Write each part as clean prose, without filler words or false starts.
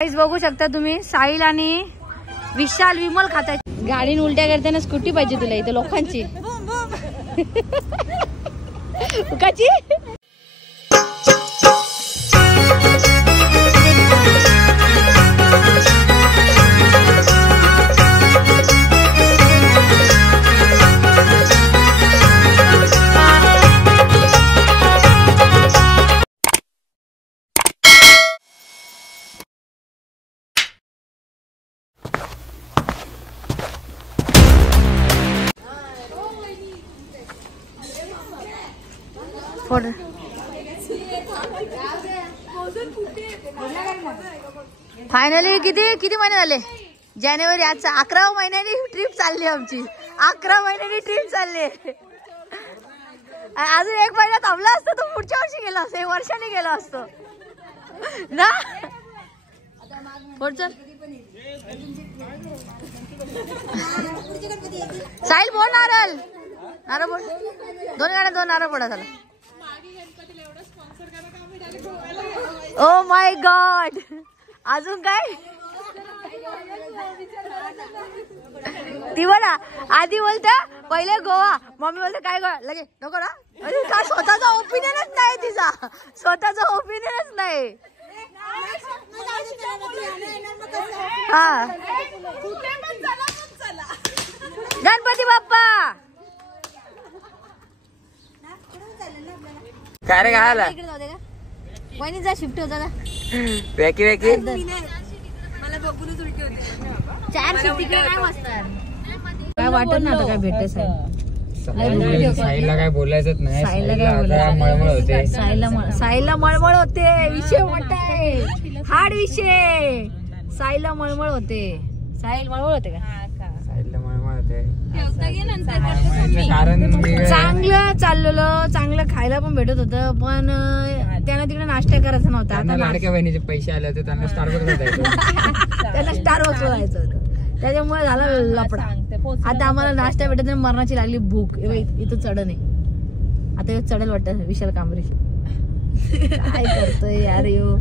Guys बघू शकता तुम्ही साहिल आणि विशाल विमल खातात. गाडीने उलट्या करताना स्कूटी पाहिजे तुला इथे लोकांची. काची फायनली किती महिने झाले. जानेवारी आजचा 11 महिन्यानी ट्रिप चालली आमची. 11 महिन्यानी ट्रिप चालली. अजून 1 महिना थांबला असतो तो पुढच्या वर्षी गेला असतो. 1 वर्षाने गेला असतो ना. साहिल बोल नारळ बोल. 2 गाड्या 2 नारळ पडा झाला. Oh my God. अजून काय ती बोला. आधी बोलता पहिले गोवा, मम्मी बोलते काय गोवा लगे नको ना. का स्वतःचा ओपिनियनच नाही तिचा. स्वतःचा ओपिनियनच नाही. हा गणपती बाप्पा. काय रे काय आला. वहिनीचा शिफ्ट होता वेकी वेकी. मला बघूनच उलटी होती. 4 शिफ्ट इकडे काय वाजतात. काय वाटत ना आता काय भेटते साहिलला काय बोलायचंच नाही. साहिलला मळमळ होते. साहिलला मळमळ होते. विषय मोठाय. हार्ड विषय. साहिलला मळमळ होते. साहिल मळमळ होते का. साहिलला मळमळ होते कारण चांगलं चाललेलं. चांगलं खायला पण भेटत होतं. पण त्यांना तिकडे नाश्ता करायचा नव्हता. आता लाडक्या बहिणीचे पैसे आले होते. त्यांना स्टारबक्सला जायचं. त्यांना स्टारबक्सला जायचं होतं. त्याच्यामुळे झाला लफडा. आता आम्हाला नाश्ता भेटत नाही. मरणाची लागली भूक. इथं चढण आहे. आता चढल वाटत विशाल कांबरे. काय करतोय यार यो.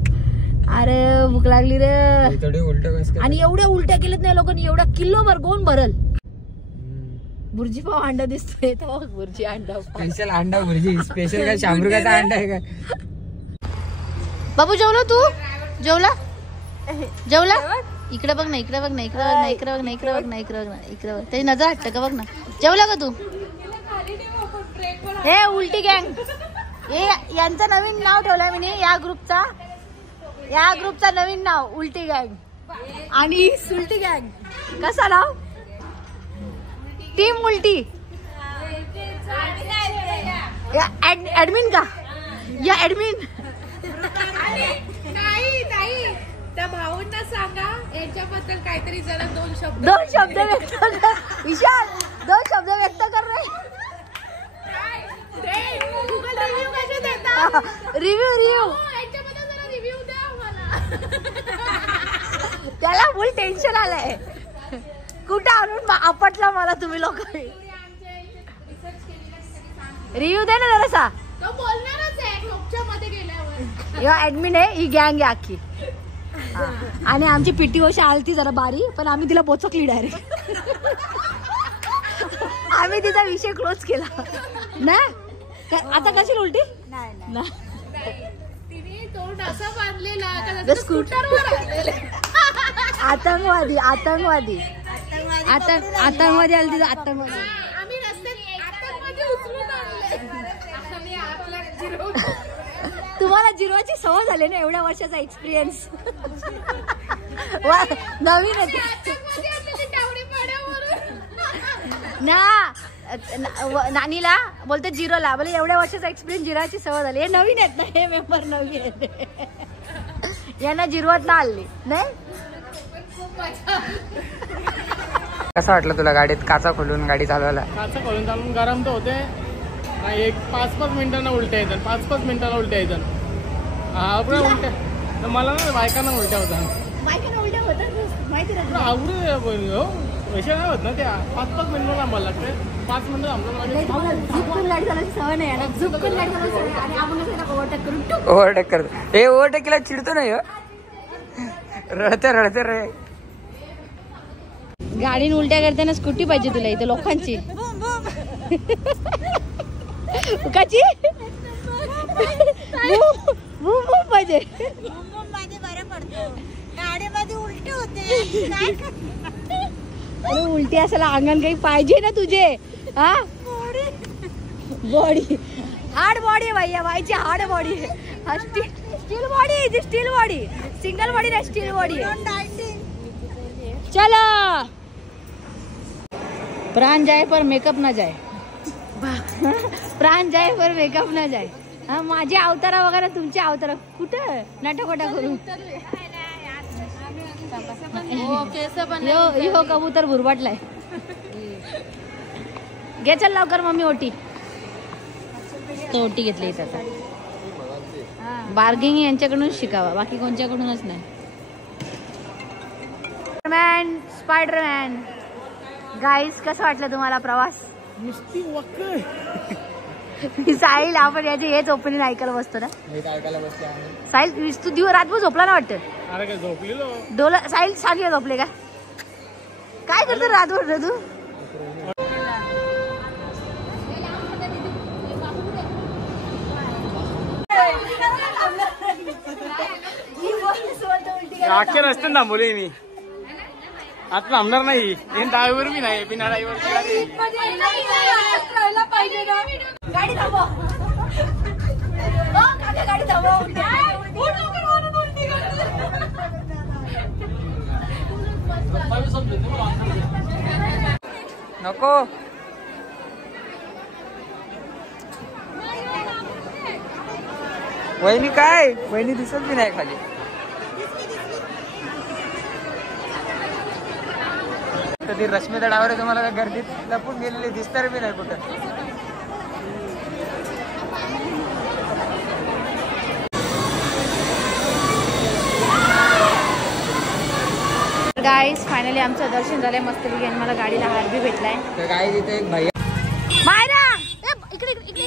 अरे भूक लागली रे. उलट आणि एवढ्या उलट्या केल्यात नाही लोकांनी. एवढा किलो कोण भरल. बुर्जी पाव अंडा दिसतोय. बुर्जी अंडा स्पेशल अंडा बुर्जी. स्पेशल काय शामरुगाचा अंडा आहे का. बाबू जेवला तू. जेवला इकडे बघ ना. इकडे बघ ना. इकडे बघ ना. इकडे बघ ना. इकडे बघ ना. इकडे बघ ना. इकडे बघ. त्याची नजर हटत का बघ ना. जेवला का तू. हे उलटी गँग. हे यांचं नवीन नाव ठेवलंय मी या ग्रुपचा नवीन नाव उलटी गँग. आणि सुलटी गँग. कसा नाव. टीम उलटी. ऍडमिन का या ऍडमिन. नाही त्या भाऊंना सांगा याच्याबद्दल काहीतरी जरा 2 शब्द व्यक्त कर. विशाल 2 शब्द व्यक्त कर रे. गुगल रिव्ह्यू कसे देता. रिव्ह्यू याच्याबद्दल जरा रिव्ह्यू द्या मला. त्याला फुल टेन्शन आलंय. कुठं आणून आपटला मला तुम्ही लोकांनी. रिव्ह्यू दे ना जरासा. तो बोलणारच आहे ग्रुपच्या मध्ये गेल्यावर. यो ऍडमिन आहे. ही गँग आहे आखी. आणि आमची पीटी ओशी आलती जरा बारी. पण आम्ही तिला बोचकली डायरेक्ट. आम्ही तिचा विषय क्लोज केला ना. आता कशी उलटी नाही. तिने तोंड असं बांधलेला स्कूटरवर. आतंकवादी आतंकवादी आतंकवादी आली तिचा. आतंकवादी आम्ही रस्त्यात उचलून आणले. तुम्हाला जिरवाची सवय झाली ना. एवढ्या वर्षाचा एक्सपिरियन्स. नवीन ना. नानीला बोलते जिरोला. बोले एवढ्या वर्षाचा एक्सपिरियन्स. जिराची सवय झाली. हे नवीन आहेत ना. हे मेंबर नवीन आहेत. यांना जिरवत ना आली नाही. कसं वाटलं तुला गाडीत काचा खोलून गाडी चालवायला. काचा खोलून चालून गरम तर होते. एक 5-5 मिनिटांना उलट्या येतात. 5-5 मिनिटांना उलट्या येतात. आपल्या उलट्या मला ना बायकांना उलट्या होतात. आवडू विषय नाही होत ना. त्या 5-5 मिनिटं थांबायला लागते. 5 मिनिटं ओव्हरटेक करतो. हे ओव्हरटेक केला चिडतो नाही. रडते रडते रे. गाडीने उलट्या करताना स्कूटी पाहिजे तुला इथे लोकांची. काची पाहिजे. अरे उलटी असायला अंगण काही पाहिजे ना तुझे. हा बॉडी हार्ड बॉडी भैया बाईची hard body. Steel body steel body single body ना स्टील बॉडी. चलो प्राण जाए पर मेकअप ना जाए. प्राण जाए पर मेकअप ना जाए. हा माझे अवतारा वगैरे तुमचे अवतारा कुठं नटाफटा करू. हो कबूतर भुरबाटलाय. घे चल लवकर मम्मी ओटी. तो ओटी घेतली इथं आता. बार्गेनिंग यांच्याकडून शिकावा बाकी कोणच्याकडूनच नाही. स्पायडरमॅन गाईस कसं वाटलं तुम्हाला प्रवास. नुसती साहिल आपण याचे हेच ओपनिंग ऐकायला बसतो ना. साहिल तू दिवस रातभर झोपला ना वाटतं. अरे काय झोपलेलो डोला साहिल सांगे झोपले का काय करतो रातभर तू. अख्खे रस्ते थांबवले मी. आता थांबणार नाही. ड्रायव्हर बी नाही बिना ड्रायव्हर. गाडी थांबव. गाडी थांबव. नको वहिनी काय वहिनी दिसत बी नाही खाली. कधी रश्मीचा डावर आहे तुम्हाला गर्दीत लपून गेलेली दिसणार बी नाही कुठं. गाईस फायनली आमचं दर्शन झालंय मस्तपैकी आणि मला गाडीला हार बी भेटलाय. तर काय तिथे एक भैया मायरा इकडे इकडे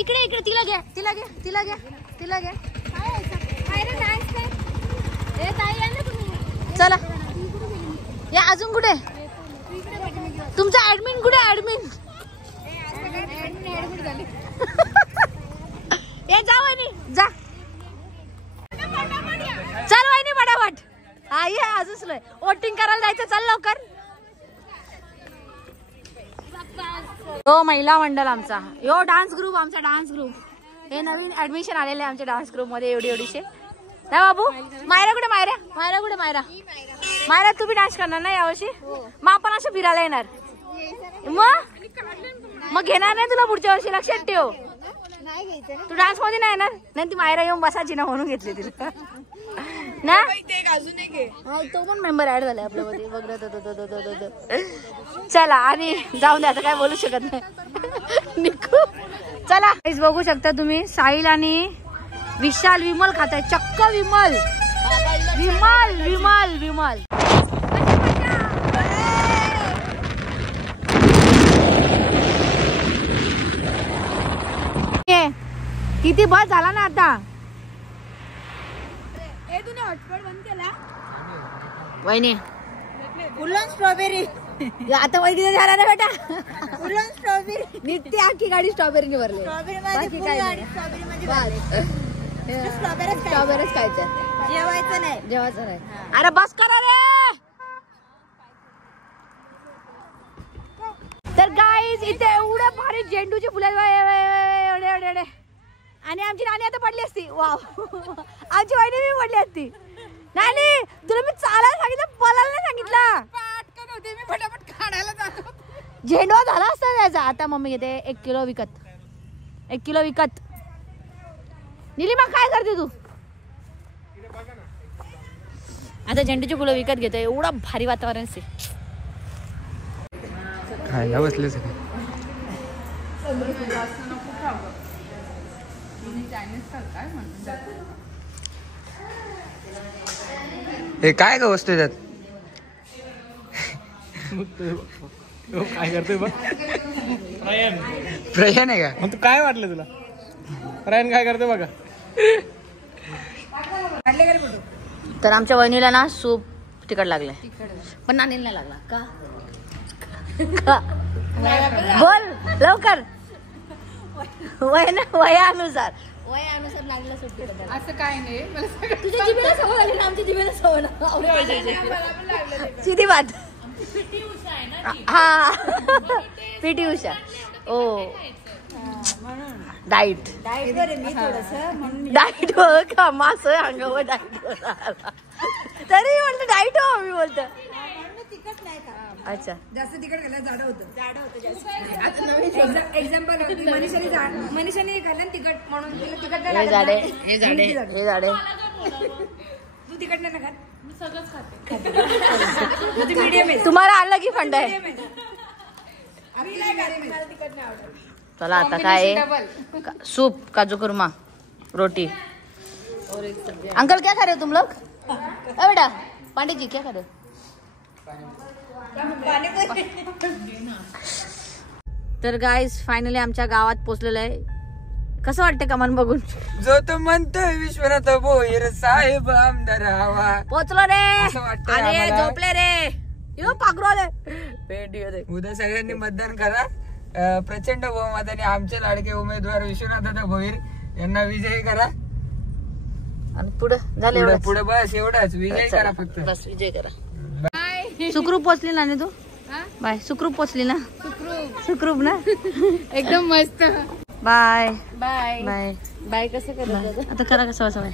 इकडे इकडे तिला घ्या तिला घ्या तिला घ्या तिला घ्या. चला या अजून कुठे तुमचा ऍडमिन कुठे ऍडमिन. जा वहिनी जा. चल वहिनी फटाफट. हा ये अजून स्लो वोटिंग करायला जायचं. चल लवकर. हो महिला मंडळ आमचा यो डान्स ग्रुप आमचा डान्स ग्रुप. हे नवीन ऍडमिशन आलेले आमच्या डान्स ग्रुप मध्ये एवढीशे. ना बाबू मायरा कुठे मायरा मायरा कुठे मायरा मायरा तू बी डान्स करणार ना यावर्षी. मग आपण असं फिरायला येणार. मग घेणार नाही तुला पुढच्या वर्षी लक्षात ठेव. तू डान्स मध्ये नाही येणार नाही. ती मायरा येऊन बसायची ना म्हणून घेतली तिला ना. तो पण मेंबर ऍड झालाय आपल्यामध्ये बघ. चला आणि जाऊन द्या आता काय बोलू शकत नाही. निघू चला. बघू शकता तुम्ही साहिल आणि विशाल विमल खात आहे. चक्क विमल विमल विमल विमल. किती बस झाला ना आता. हॉटस्पॉट बंद केला वहिनी. उलन स्ट्रॉबेरी आता वैद्य झाला ना बेटा. उलन स्ट्रॉबेरी नित्य आखी गाडी स्ट्रॉबेरीने भरली. स्ट्रॉबेरीच खायचं जेवायचं नाही जेवायचं नाही. अरे बस करा रे. तर गाईज इथे एवढे भारी झेंडूचे फुले एवढे एवढे एवढे. आणि आमची नानी आता पडली असती. वाव आमची वहिनी बी पडली असती. नानी तुला मी चालायला सांगितलं पळायला नाही सांगितलं. पटकन होते मी फटाफट काढायला जातो. झेंडू झाला असता त्याचा. आता मम्मी घेते 1 किलो विकत. 1 किलो विकत. निलिमा काय करते तू. आता झेंडूची फुलं विकत घेतो. एवढा भारी वातावरण असते. खायला बसले सगळे. हे काय ग वस्तू त्यात. काय करतोय बघ रयान. प्रयान आहे का. मग तू काय वाटलं तुला. रयान काय करतोय बघा. तर आमच्या वहिनीला ना सूप तिखट लागलंय पण नानीला नाही लागला का बोल लवकर वयानुसार लागला सूप तिखट असं काय नाही मला सगळं तुझ्या जिभेला सवय लागली ना आमच्या जिभेला सवय ना मला पण लागलं सीधी बात हा पीटी उषा ओ डाईट डाईट हो का मास अंगावर डाईट तरी म्हणलं डाईट हो मी बोलतो अच्छा जास्त तिकट घालायला जाडं होतं एक्झाम्पल मनीषाने घालून तिकट म्हणून तिकट हे झाडे तू तिकट नाही ना खात मी सगळंच खाते मीडियम आहे तुम्हाला आलं की फंड आहे चला आता काय सूप काजू कुरमा रोटी अंकल क्या खा रहे हो तुम लोग बेटा पांडे जी क्या खा रहे हो तर गाईज फायनली आमच्या गावात पोहोचलेलं आहे कसं वाटतं कमान बघून जो तो म्हणतोय विश्वनाथ भोईर साहेब आमदार हवा पोहोचलो रे असं वाटतंय अरे आम्हाला. झोपले रे यो पाखरू आले उद्या सगळ्यांनी मतदान करा प्रचंड बहुमताने आमचे लाडके उमेदवार विश्वनाथ भोईर यांना विजयी करा आणि पुढे झालं एवढंच. पुढे बस एवढंच विजयी करा फक्त बस विजय करा सुखरूप पोचली ना तू बाय सुखरूप पोचली ना सुखरूप ना एकदम मस्त बाय बाय बाय बाय कसं करत आता करा कसं